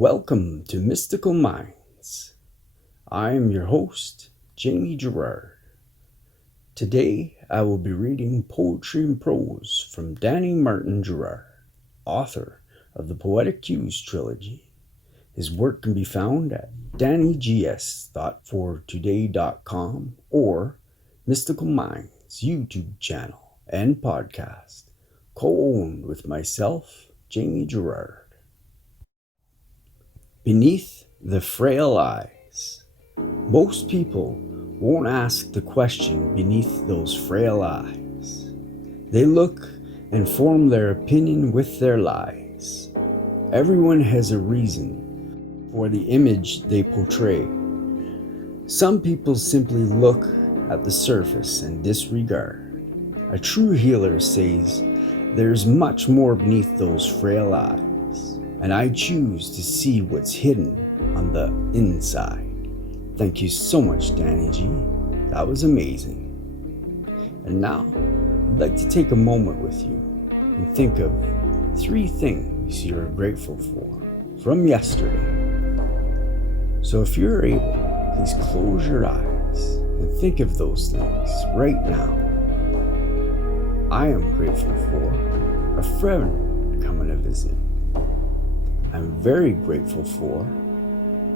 Welcome to Mystical Minds. I am your host, Jamie Gerard. Today I will be reading poetry and prose from Danny Martin Gerard, author of the Poetic Cues trilogy. His work can be found at dannygs.fortoday.com or Mystical Minds YouTube channel and podcast, co-owned with myself, Jamie Gerard. Beneath the frail eyes. Most people won't ask the question beneath those frail eyes. They look and form their opinion with their lies. Everyone has a reason for the image they portray. Some people simply look at the surface and disregard. A true healer says there's much more beneath those frail eyes. And I choose to see what's hidden on the inside. Thank you so much, Danny G. That was amazing. And now, I'd like to take a moment with you and think of 3 things you're grateful for from yesterday. So if you're able, please close your eyes and think of those things right now. I am grateful for a friend coming to visit. I'm very grateful for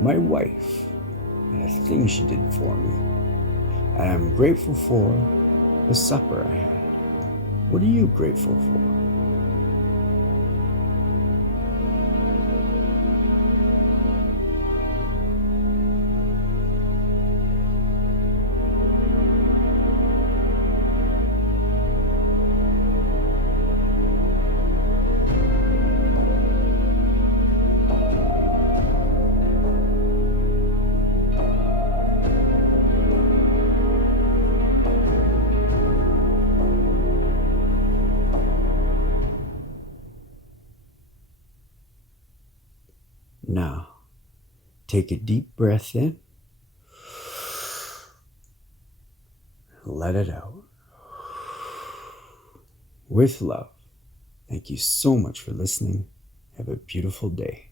my wife and a thing she did for me. And I'm grateful for the supper I had. What are you grateful for? Now, take a deep breath in, let it out. With love. Thank you so much for listening. Have a beautiful day.